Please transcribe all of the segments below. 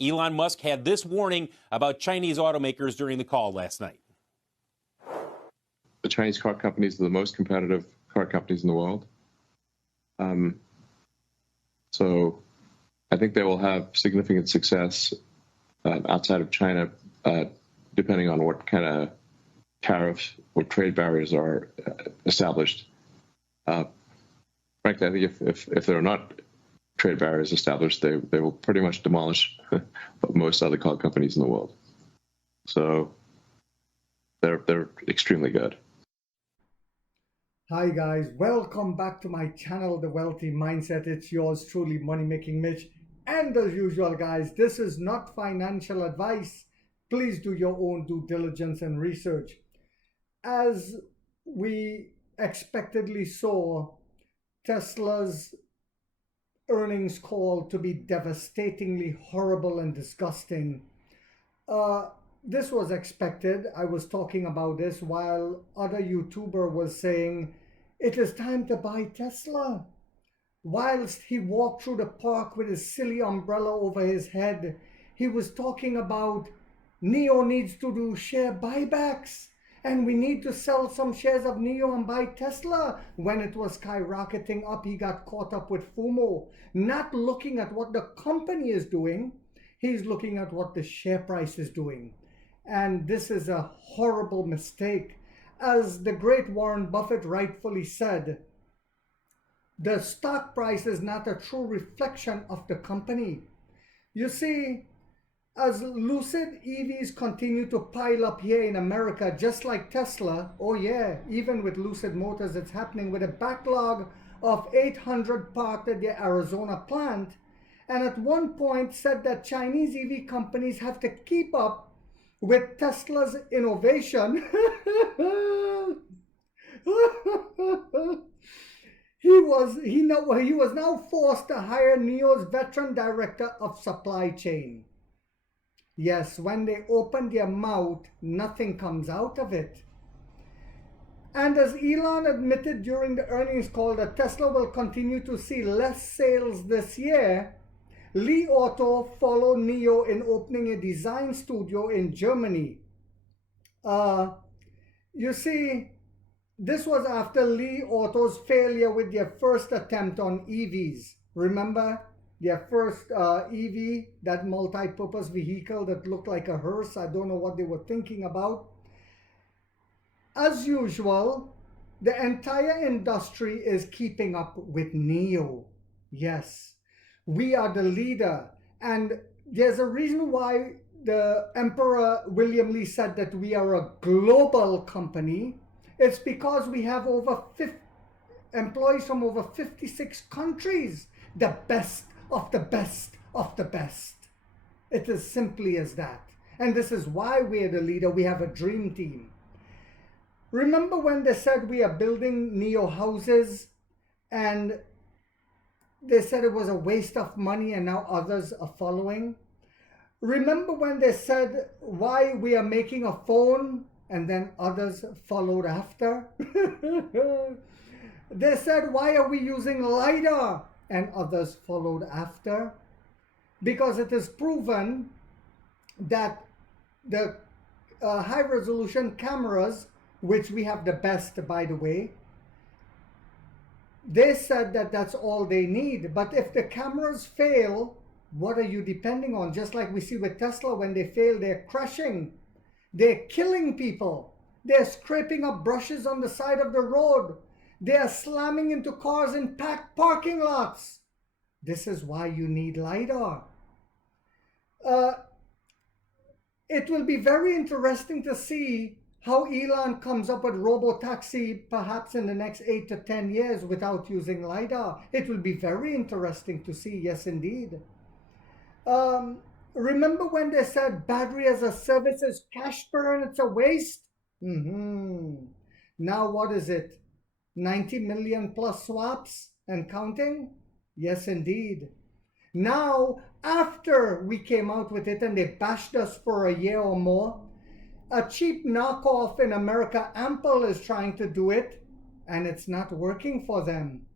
Elon Musk had this warning about Chinese automakers during the call last night. The Chinese car companies are the most competitive car companies in the world. So I think they will have significant success outside of China, depending on what kind of tariffs or trade barriers are established. Frankly, I think if there are not trade barriers established, they will pretty much demolish most other car companies in the world. So they're extremely good. Hi guys, welcome back to my channel, The Wealthy Mindset. It's yours truly, Money Making Mitch. And as usual guys, this is not financial advice. Please do your own due diligence and research. As we expectedly saw Tesla's earnings call to be devastatingly horrible and disgusting. This was expected. I was talking about this while other YouTuber was saying it is time to buy Tesla. Whilst he walked through the park with his silly umbrella over his head, he was talking about NIO needs to do share buybacks and we need to sell some shares of NIO and buy Tesla. When it was skyrocketing up, he got caught up with FOMO, not looking at what the company is doing. He's looking at what the share price is doing. And this is a horrible mistake. As the great Warren Buffett rightfully said, the stock price is not a true reflection of the company. You see, as Lucid EVs continue to pile up here in America, just like Tesla, oh yeah, even with Lucid Motors, it's happening with a backlog of 800 parked at their Arizona plant. And at one point said that Chinese EV companies have to keep up with Tesla's innovation. He was now forced to hire NIO's veteran director of supply chain. Yes, when they open their mouth, nothing comes out of it. And as Elon admitted during the earnings call that Tesla will continue to see less sales this year, Li Auto followed NIO in opening a design studio in Germany. You see, this was after Li Auto's failure with their first attempt on EVs. Remember their first EV, that multi-purpose vehicle that looked like a hearse? I don't know what they were thinking about. As usual, the entire industry is keeping up with NIO. Yes. We are the leader, and there's a reason why the Emperor William Lee said that we are a global company. It's because we have over 50 employees from over 56 countries, the best of the best of the best. It is simply as that. And this is why we're the leader. We have a dream team. Remember when they said we are building NIO houses and they said it was a waste of money and now others are following? Remember when they said why we are making a phone and then others followed after? They said why are we using LiDAR and others followed after? Because it is proven that the high resolution cameras, which we have the best by the way, they said that that's all they need. But if the cameras fail, what are you depending on? Just like we see with Tesla, when they fail, they're crashing. They're killing people. They're scraping up brushes on the side of the road. They're slamming into cars in packed parking lots. This is why you need LiDAR. It will be very interesting to see how Elon comes up with robotaxi perhaps in the next 8 to 10 years without using LiDAR. It will be very interesting to see, yes indeed. Remember when they said battery as a service is cash burn, it's a waste? Now what is it? 90 million plus swaps and counting? Yes indeed. Now, after we came out with it and they bashed us for a year or more, a cheap knockoff in America, Ample, is trying to do it, and it's not working for them.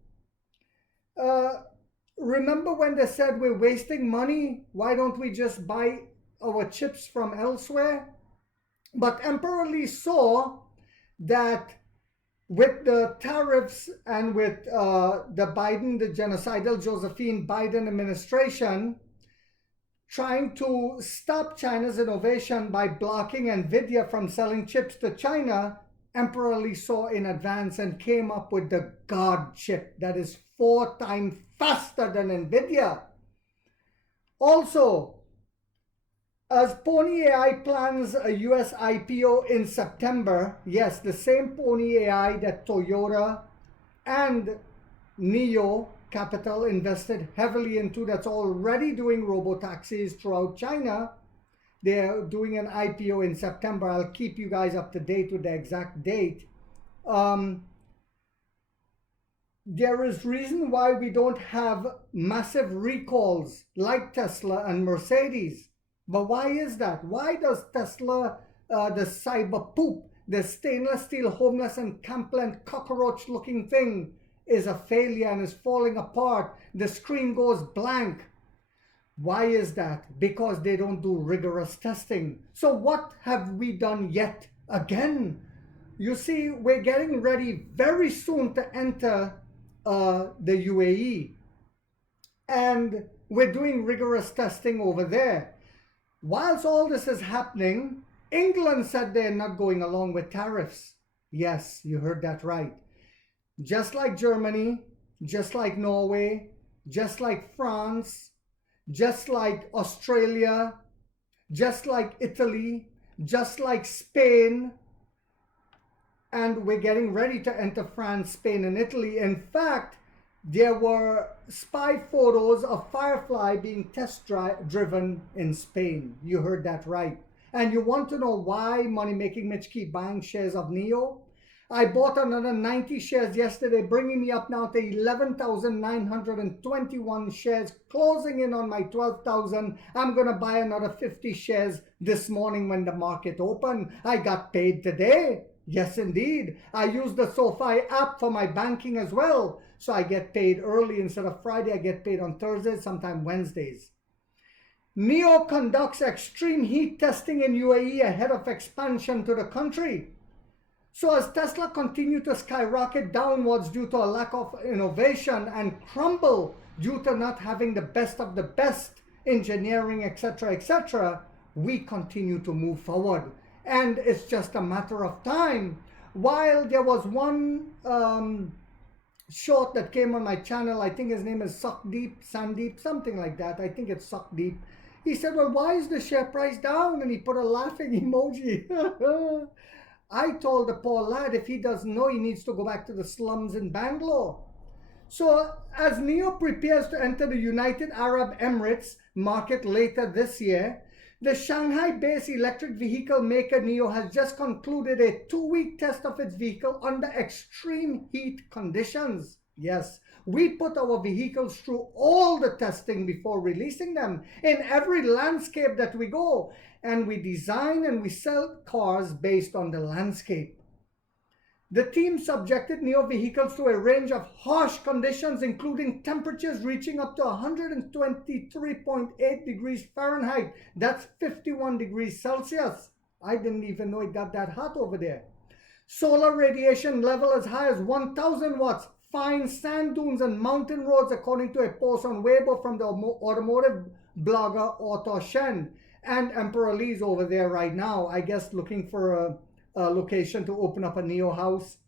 remember when they said we're wasting money? Why don't we just buy our chips from elsewhere? But Emperor Lee saw that with the tariffs and with the genocidal Josephine Biden administration trying to stop China's innovation by blocking NVIDIA from selling chips to China, Emperor Lee saw in advance and came up with the God chip that is 4 times faster than NVIDIA. Also, as Pony AI plans a US IPO in September, yes, the same Pony AI that Toyota and NIO Capital invested heavily into, that's already doing robotaxis throughout China, they're doing an IPO in September. I'll keep you guys up to date with the exact date. There is reason why we don't have massive recalls like Tesla and Mercedes. But why is that? Why does Tesla, the cyber poop, the stainless steel homeless encampment cockroach looking thing is a failure and is falling apart? The screen goes blank. Why is that? Because they don't do rigorous testing. So what have we done yet again? You see, we're getting ready very soon to enter the UAE. And we're doing rigorous testing over there. Whilst all this is happening, England said they're not going along with tariffs. Yes, you heard that right. Just like Germany, just like Norway, just like France, just like Australia, just like Italy, just like Spain, and we're getting ready to enter France, Spain, and Italy. In fact, there were spy photos of Firefly being test-driven in Spain. You heard that right. And you want to know why Money Making Mitch keep buying shares of NIO? I bought another 90 shares yesterday, bringing me up now to 11,921 shares, closing in on my 12,000. I'm going to buy another 50 shares this morning when the market opened. I got paid today. Yes, indeed. I use the SoFi app for my banking as well. So I get paid early instead of Friday. I get paid on Thursdays, sometimes Wednesdays. NIO conducts extreme heat testing in UAE ahead of expansion to the country. So as Tesla continue to skyrocket downwards due to a lack of innovation and crumble due to not having the best of the best engineering, etc., we continue to move forward. And it's just a matter of time. While there was one short that came on my channel, I think his name is Sandeep, something like that. I think it's Suckdeep. He said, well, why is the share price down? And he put a laughing emoji. I told the poor lad if he doesn't know, he needs to go back to the slums in Bangalore. So as NIO prepares to enter the United Arab Emirates market later this year, the Shanghai-based electric vehicle maker NIO has just concluded a 2-week test of its vehicle under extreme heat conditions. Yes, we put our vehicles through all the testing before releasing them in every landscape that we go. And we design and we sell cars based on the landscape. The team subjected NIO vehicles to a range of harsh conditions, including temperatures reaching up to 123.8 degrees Fahrenheit. That's 51 degrees Celsius. I didn't even know it got that hot over there. Solar radiation level as high as 1,000 watts. Fine sand dunes and mountain roads, according to a post on Weibo from the automotive blogger Otto Shen. And Emperor Lee's over there right now, I guess looking for a location to open up a NIO house.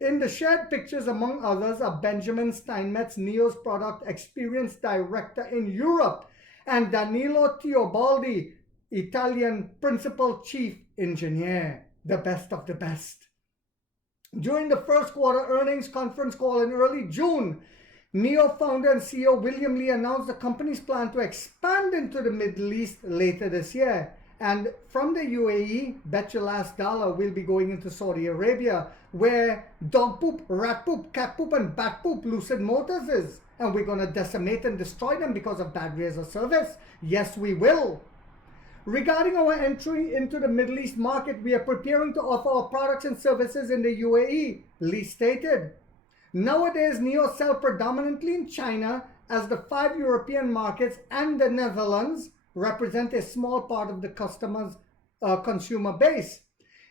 In the shared pictures, among others, are Benjamin Steinmetz, NIO's product experience director in Europe, and Danilo Teobaldi, Italian principal chief engineer, the best of the best. During the first quarter earnings conference call in early June, NIO founder and CEO William Lee announced the company's plan to expand into the Middle East later this year. And from the UAE, bet your last dollar, we'll be going into Saudi Arabia, where dog poop, rat poop, cat poop, and bat poop Lucid Motors is. And we're going to decimate and destroy them because of battery as a service. Yes, we will. Regarding our entry into the Middle East market, we are preparing to offer our products and services in the UAE, Lee stated. Nowadays, NIO sell predominantly in China, as the 5 European markets and the Netherlands represent a small part of the customers' consumer base.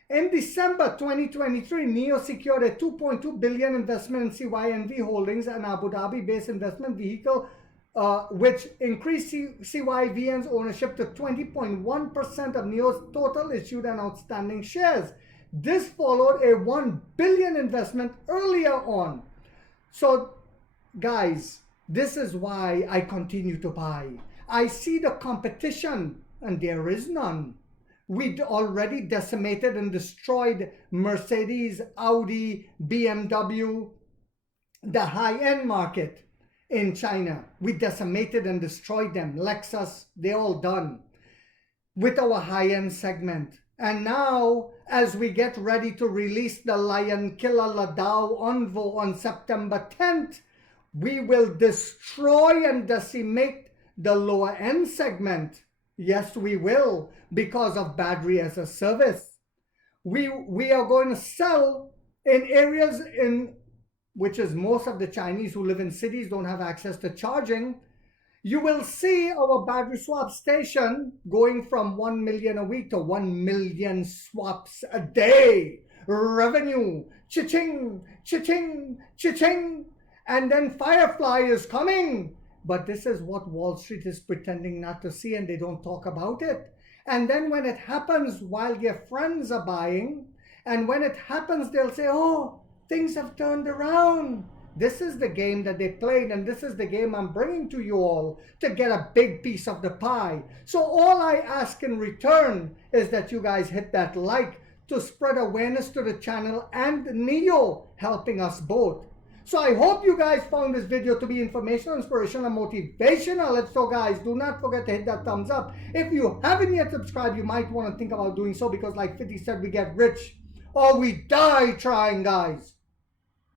In December 2023, NIO secured a $2.2 billion investment in CYNV Holdings, an Abu Dhabi-based investment vehicle, which increased CYVN's ownership to 20.1% of NIO's total issued and outstanding shares. This followed a $1 billion investment earlier on. So, guys, this is why I continue to buy. I see the competition, and there is none. We'd already decimated and destroyed Mercedes, Audi, BMW, the high-end market in China. We decimated and destroyed them. Lexus, they're all done with our high-end segment. And now, as we get ready to release the Lion Killer Ladao Onvo on September 10th, we will destroy and decimate the lower-end segment. Yes, we will, because of battery as a service. We are going to sell in areas in which is most of the Chinese who live in cities don't have access to charging. You will see our battery swap station going from 1 million a week to 1 million swaps a day. Revenue, cha-ching, cha-ching, cha-ching. And then Firefly is coming. But this is what Wall Street is pretending not to see, and they don't talk about it. And then when it happens while your friends are buying, and when it happens, they'll say, oh, things have turned around. This is the game that they played, and this is the game I'm bringing to you all to get a big piece of the pie. So all I ask in return is that you guys hit that like to spread awareness to the channel and NIO helping us both. So I hope you guys found this video to be informational, inspirational, and motivational. If so, guys, do not forget to hit that thumbs up. If you haven't yet subscribed, you might want to think about doing so, because like 50 said, we get rich or we die trying, guys.